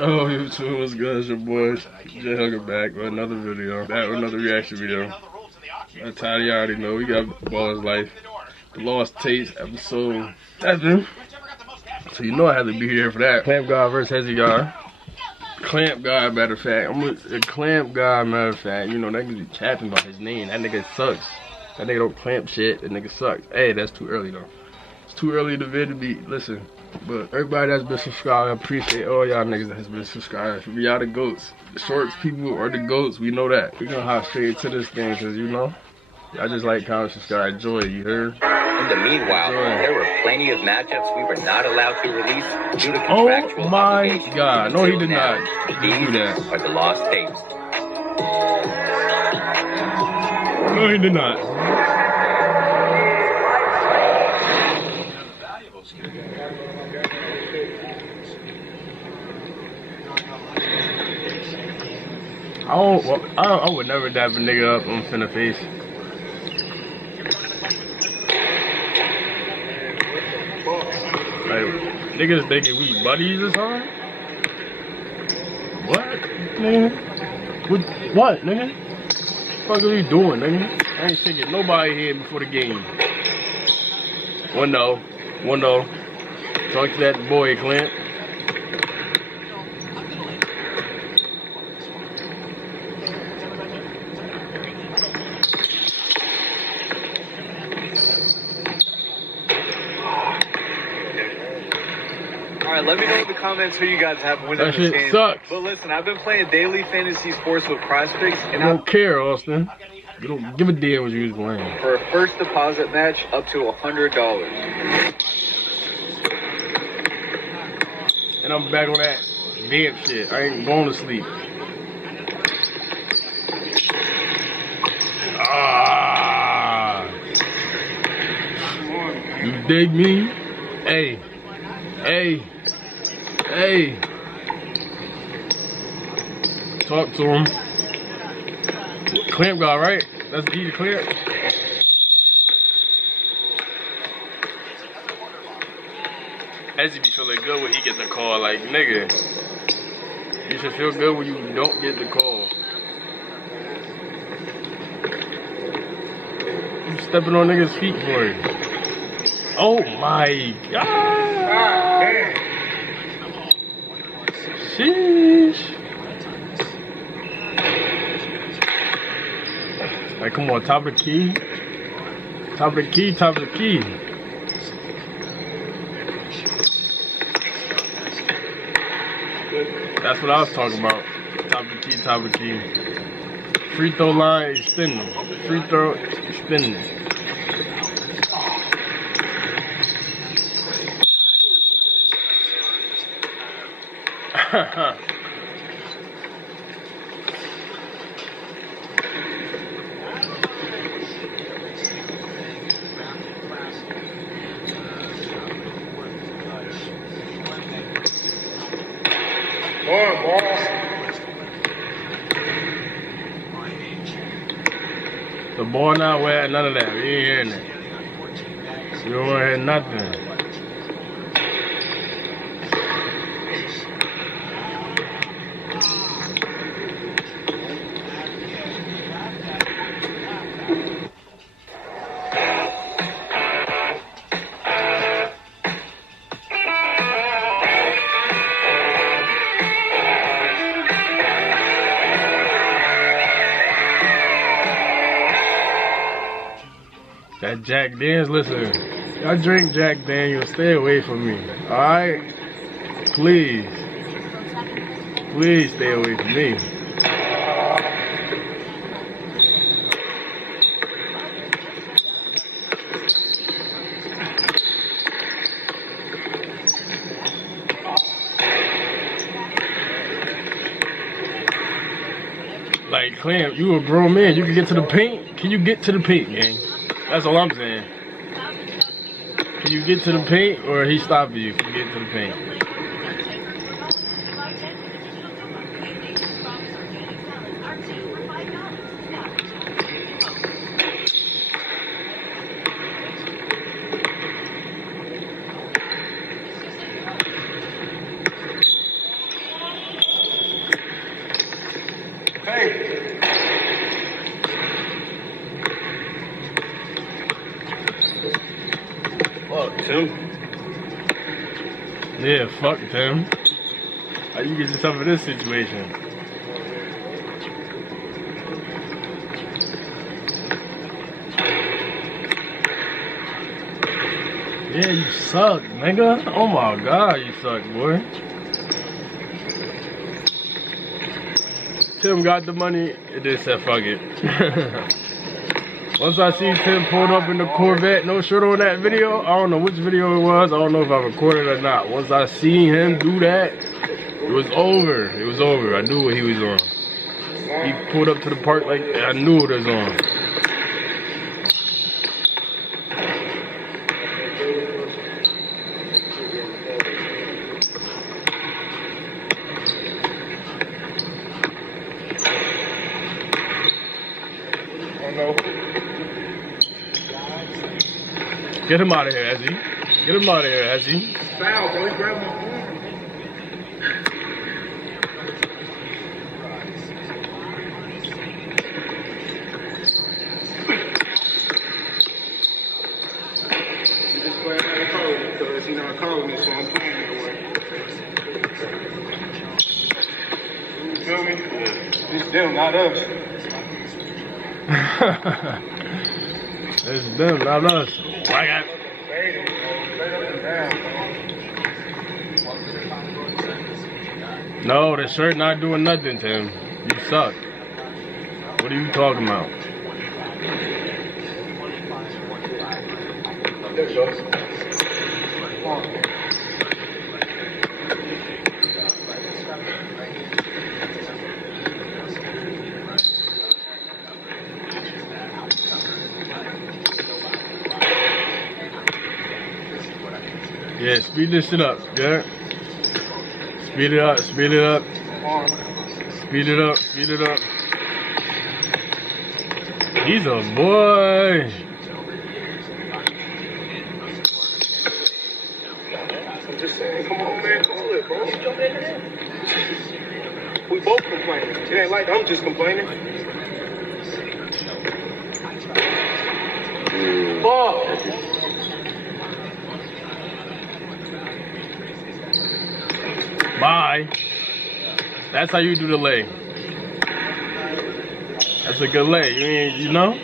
Oh, YouTube, what's good? It's your boy J Hugger back with another video. Back with another reaction video. I'm tired, you already know. We got Ball's Life, the Lost Tapes, episode 7. So you know I had to be here for that. Clamp God versus Hezzy God. Clamp God, matter of fact. I'm with the Clamp God, matter of fact. You know, that nigga be capping about his name. That nigga sucks. That nigga don't clamp shit. That nigga sucks. Hey, that's too early though. It's too early in the video to be, listen. But everybody that's been subscribed, I appreciate all y'all niggas that has been subscribed. We are the GOATs. The shorts people are the GOATs, we know that. We gonna hop straight into this thing, cause you know, I just like, comment, subscribe, enjoy, you heard? In the meanwhile, there were plenty of matchups we were not allowed to release due to contractual Oh my obligations. God, no he did Now, not these do that. are the lost tapes. No he did not. I would never dap a nigga up on finna face. Like, niggas thinking we buddies or something? What, nigga? What, nigga? What the fuck are we doing, nigga? I ain't taking nobody here before the game. 1-0. 1-0. Talk to that boy, Clint. Alright, let me know in the comments who you guys have winning That this shit game. sucks. But listen, I've been playing daily fantasy sports with prospects, and I don't care, Austin. You don't give a damn what you was playing. for a first deposit match up to $100. And I'm back on that damn shit. I ain't going to sleep. Ah, you dig me? Hey, hey, hey. Talk to him. Clamp God, right? That's D to clamp. Hezzy be feeling good when he get the call. Like, nigga, you should feel good when you don't get the call. You stepping on niggas' feet for it. Oh my God. Sheesh. Like, come on, top of the key. Top of the key, top of the key. That's what I was talking about. Top of the key, top of the key. Free throw line, extending. Free throw, extending. The ball not wet, none of that. We ain't hearing that. You don't want to hear nothing. That Jack Daniels, listen, y'all drink Jack Daniels, stay away from me, alright? Please. Please stay away from me. Like, Clamp, you a grown man, you can get to the paint? Can you get to the paint, gang? That's all I'm saying. Can you get to the paint, or he stopping you from getting to the paint? Fuck, Tim. Yeah, fuck Tim. How you get yourself in this situation? Yeah, you suck, nigga. Oh my god, you suck, boy. Tim got the money, and then said fuck it. Once I see Tim pulled up in the Corvette, no shirt on that video, I don't know which video it was, I don't know if I recorded it or not. Once I seen him do that, it was over. It was over. I knew what he was on. He pulled up to the park like I knew what it was on. Get him out of here, Ezzy. Get him out of here, Ezzy. Foul, boy. Grab my phone. You just playing out of calling me, because he's not calling me, so I'm playing that way. You feel me? Yeah. It's them, not us. It's them, not us. I got. No, the shirt not doing nothing, Tim. You suck. What are you talking about? Yeah, speed this shit up, yeah. Speed it up, speed it up. Speed it up, speed it up. He's a boy. I'm just saying, come on, man, call it, bro. We both complaining. It ain't like I'm just complaining. Fuck. Bye. That's how you do the lay. That's a good lay. You ain't, you know?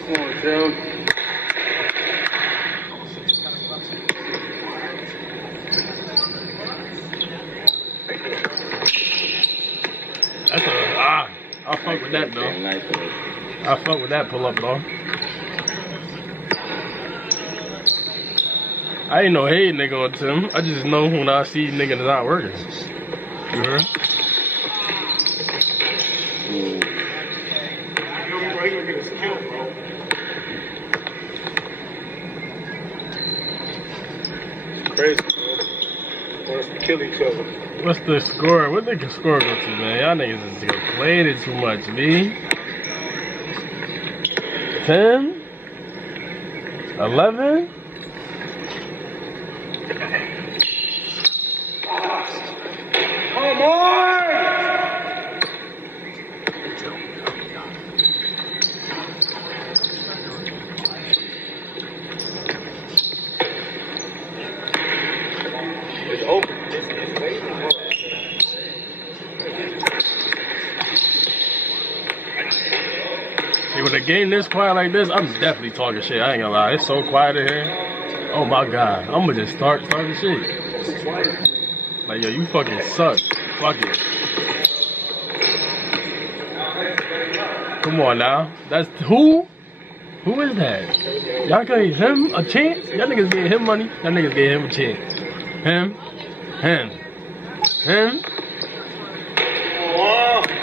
Come on, Tim. That's a I'll fuck with that though. I'll fuck with that pull up though. I ain't no hate nigga on Tim. I just know when I see nigga that's not working. You heard? Crazy, bro. Wants to kill each other. What's the score? What the score go to, man? Y'all niggas is complaining too much, B. 10? 11? Come on! It's over. See, with a game this quiet like this, I'm definitely talking shit. I ain't gonna lie. It's so quiet in here. Oh my god. I'm gonna just start talking shit. Like, yo, you fucking suck. Fuck it. Come on now. That's who? Who is that? Y'all gave him a chance? Y'all niggas gave him money. Y'all niggas gave him a chance. Him.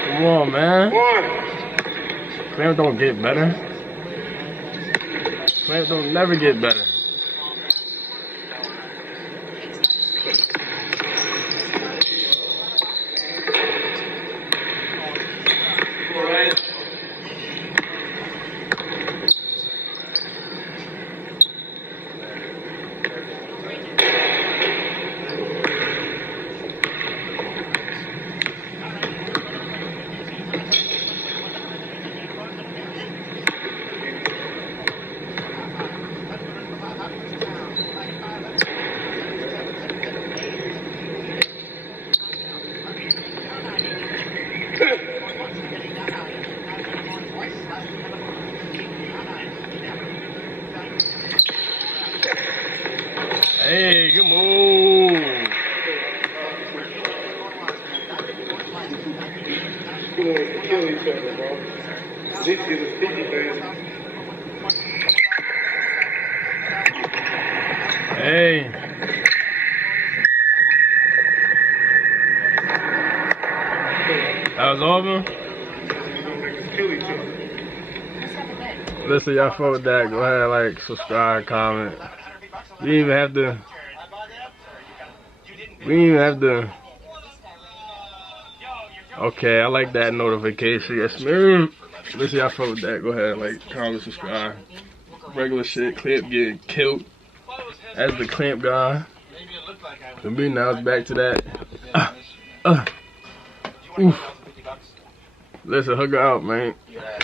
Come on, man. Clams don't get better. Clams don't never get better. Hey, good move. Kill each other, bro. This is a 50 band. Hey. That was over? Kill each other. Listen, y'all fuck with that. Go ahead, like, subscribe, comment. We didn't even have to. Okay, I like that notification. Yes, man. Listen, y'all fuck with that. Go ahead, like, comment, subscribe. Regular shit. Clamp getting killed as the clamp guy. For me, now it's back to that. Oof. Listen, hug her out, man.